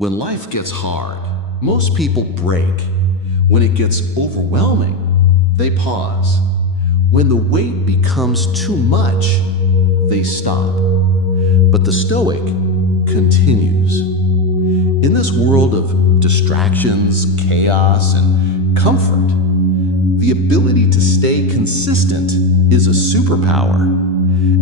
When life gets hard, most people break. When it gets overwhelming, they pause. When the weight becomes too much, they stop. But the Stoic continues. In this world of distractions, chaos, and comfort, the ability to stay consistent is a superpower,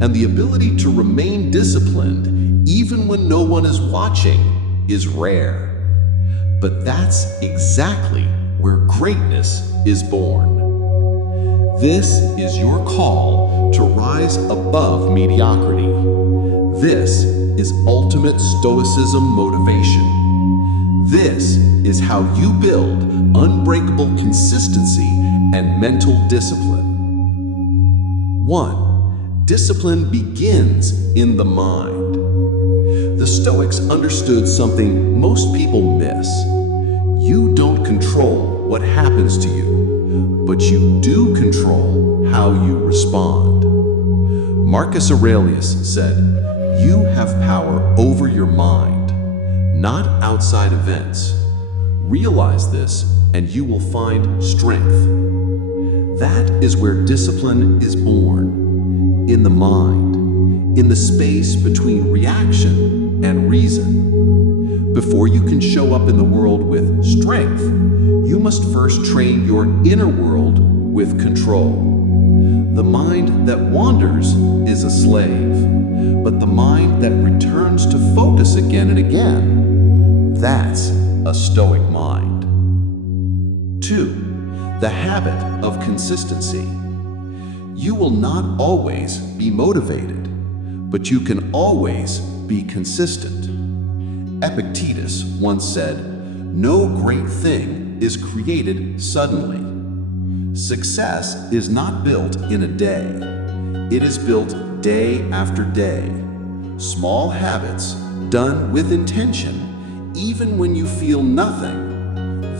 and the ability to remain disciplined even when no one is watching is rare. But that's exactly where greatness is born. This is your call to rise above mediocrity. This is ultimate Stoicism motivation. This is how you build unbreakable consistency and mental discipline. 1. Discipline begins in the mind. The Stoics understood something most people miss. You don't control what happens to you, but you do control how you respond. Marcus Aurelius said, "You have power over your mind, not outside events. Realize this, and you will find strength." That is where discipline is born, in the mind, in the space between reaction and reason. Before you can show up in the world with strength, you must first train your inner world with control. The mind that wanders is a slave, but the mind that returns to focus again and again, that's a Stoic mind. 2. The habit of consistency. You will not always be motivated, but you can always be consistent. Epictetus once said, "No great thing is created suddenly." Success is not built in a day. It is built day after day. Small habits done with intention, even when you feel nothing.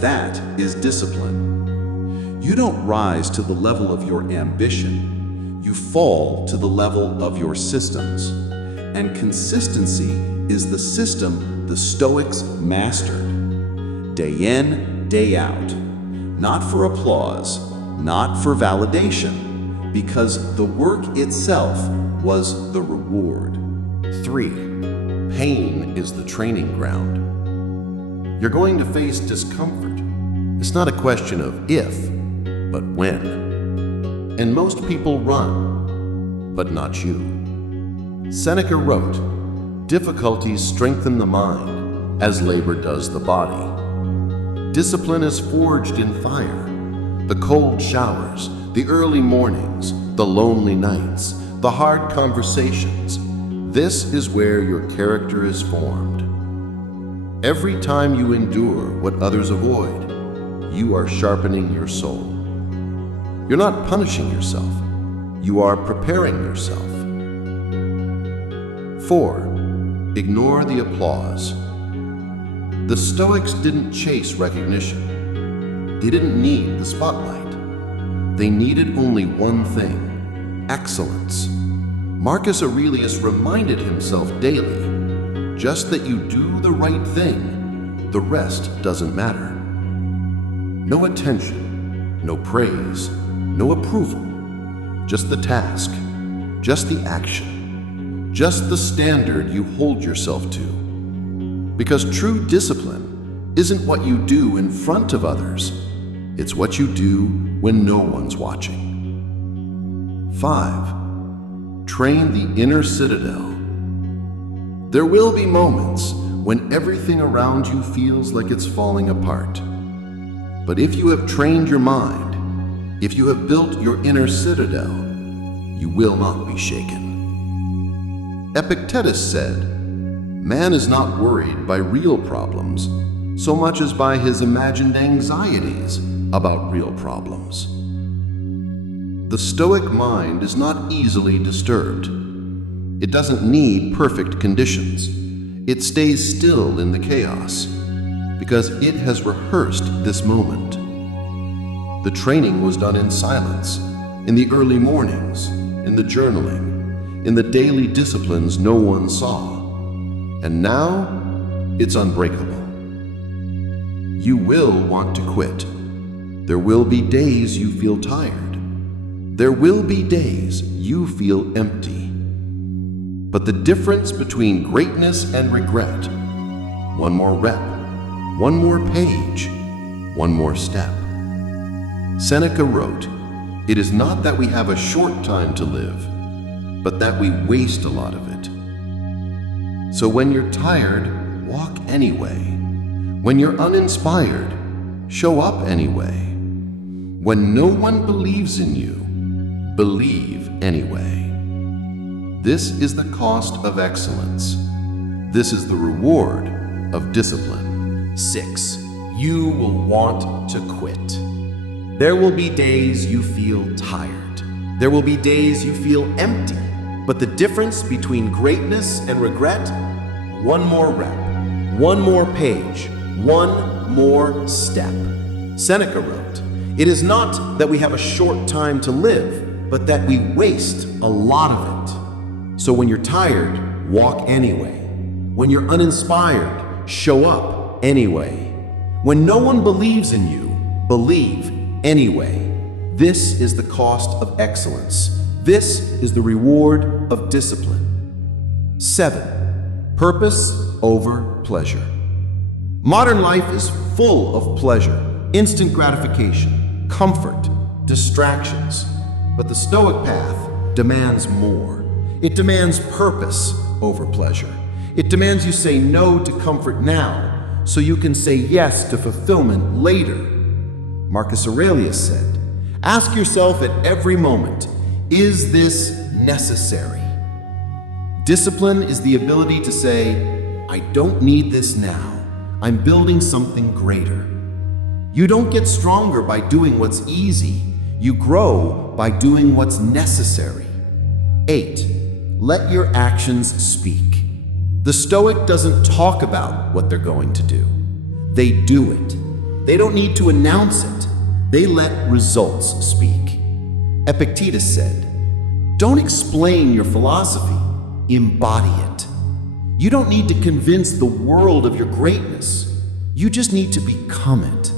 That is discipline. You don't rise to the level of your ambition. You fall to the level of your systems. And consistency is the system the Stoics mastered. Day in, day out. Not for applause, not for validation, because the work itself was the reward. 3. Pain is the training ground. You're going to face discomfort. It's not a question of if, but when. And most people run, but not you. Seneca wrote, "Difficulties strengthen the mind, as labor does the body." Discipline is forged in fire. The cold showers, the early mornings, the lonely nights, the hard conversations. This is where your character is formed. Every time you endure what others avoid, you are sharpening your soul. You're not punishing yourself. You are preparing yourself. 4. Ignore the applause. The Stoics didn't chase recognition. They didn't need the spotlight. They needed only one thing: excellence. Marcus Aurelius reminded himself daily, just that you do the right thing, the rest doesn't matter. No attention, no praise, no approval, just the task, just the action. Just the standard you hold yourself to. Because true discipline isn't what you do in front of others, it's what you do when no one's watching. 5. Train the inner citadel. There will be moments when everything around you feels like it's falling apart. But if you have trained your mind, if you have built your inner citadel, you will not be shaken. Epictetus said, "Man is not worried by real problems so much as by his imagined anxieties about real problems." The Stoic mind is not easily disturbed. It doesn't need perfect conditions. It stays still in the chaos because it has rehearsed this moment. The training was done in silence, in the early mornings, in the journaling, in the daily disciplines no one saw. And now, it's unbreakable. You will want to quit. There will be days you feel tired. There will be days you feel empty. But the difference between greatness and regret, one more rep, one more page, one more step. Seneca wrote, "It is not that we have a short time to live, but that we waste a lot of it." So when you're tired, walk anyway. When you're uninspired, show up anyway. When no one believes in you, believe anyway. This is the cost of excellence. This is the reward of discipline. 6. You will want to quit. There will be days you feel tired. There will be days you feel empty. But the difference between greatness and regret, one more rep, one more page, one more step. Seneca wrote, "It is not that we have a short time to live, but that we waste a lot of it." So when you're tired, walk anyway. When you're uninspired, show up anyway. When no one believes in you, believe anyway. This is the cost of excellence. This is the reward of discipline. 7. Purpose over pleasure. Modern life is full of pleasure, instant gratification, comfort, distractions. But the Stoic path demands more. It demands purpose over pleasure. It demands you say no to comfort now so you can say yes to fulfillment later. Marcus Aurelius said, "Ask yourself at every moment, is this necessary?" Discipline is the ability to say, "I don't need this now. I'm building something greater." You don't get stronger by doing what's easy. You grow by doing what's necessary. 8. Let your actions speak. The Stoic doesn't talk about what they're going to do. They do it. They don't need to announce it. They let results speak. Epictetus said, "Don't explain your philosophy, embody it." You don't need to convince the world of your greatness. You just need to become it.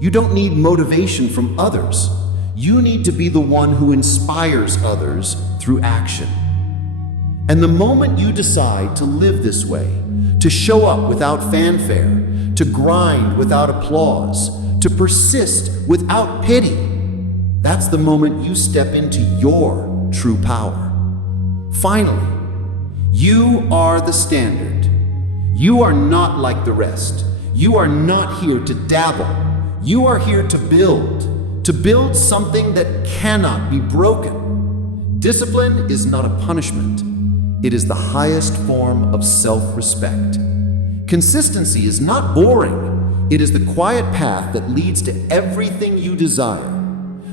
You don't need motivation from others. You need to be the one who inspires others through action. And the moment you decide to live this way, to show up without fanfare, to grind without applause, to persist without pity, that's the moment you step into your true power. Finally, you are the standard. You are not like the rest. You are not here to dabble. You are here to build something that cannot be broken. Discipline is not a punishment. It is the highest form of self-respect. Consistency is not boring. It is the quiet path that leads to everything you desire.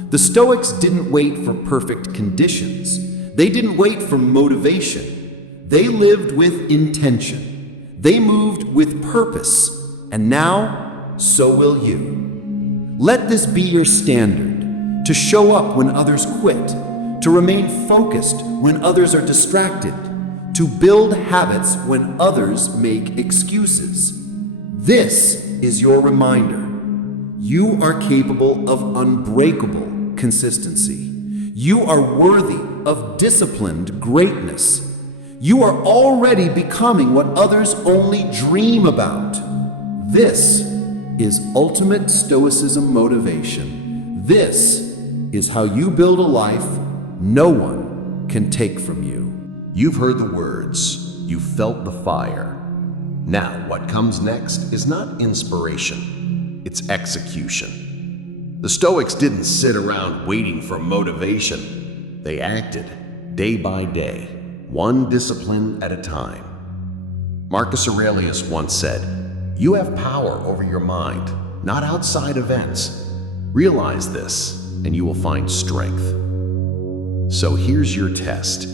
The Stoics didn't wait for perfect conditions. They didn't wait for motivation. They lived with intention. They moved with purpose. And now, so will you. Let this be your standard, to show up when others quit, to remain focused when others are distracted, to build habits when others make excuses. This is your reminder. You are capable of unbreakable consistency. You are worthy of disciplined greatness. You are already becoming what others only dream about. This is ultimate Stoicism motivation. This is how you build a life no one can take from you. You've heard the words, you felt the fire. Now, what comes next is not inspiration, it's execution. The Stoics didn't sit around waiting for motivation. They acted day by day, one discipline at a time. Marcus Aurelius once said, "You have power over your mind, not outside events. Realize this, and you will find strength." So here's your test.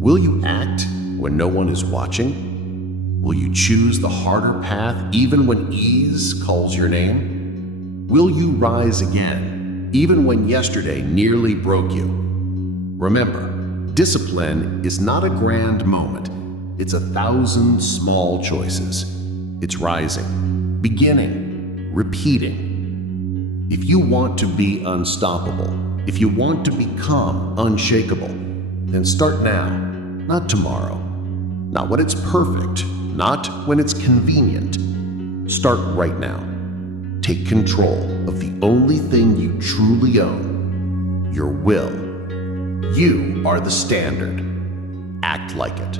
Will you act when no one is watching? Will you choose the harder path even when ease calls your name? Will you rise again, even when yesterday nearly broke you? Remember, discipline is not a grand moment. It's 1,000 small choices. It's rising, beginning, repeating. If you want to be unstoppable, if you want to become unshakable, then start now, not tomorrow. Not when it's perfect, not when it's convenient. Start right now. Take control of the only thing you truly own, your will. You are the standard. Act like it.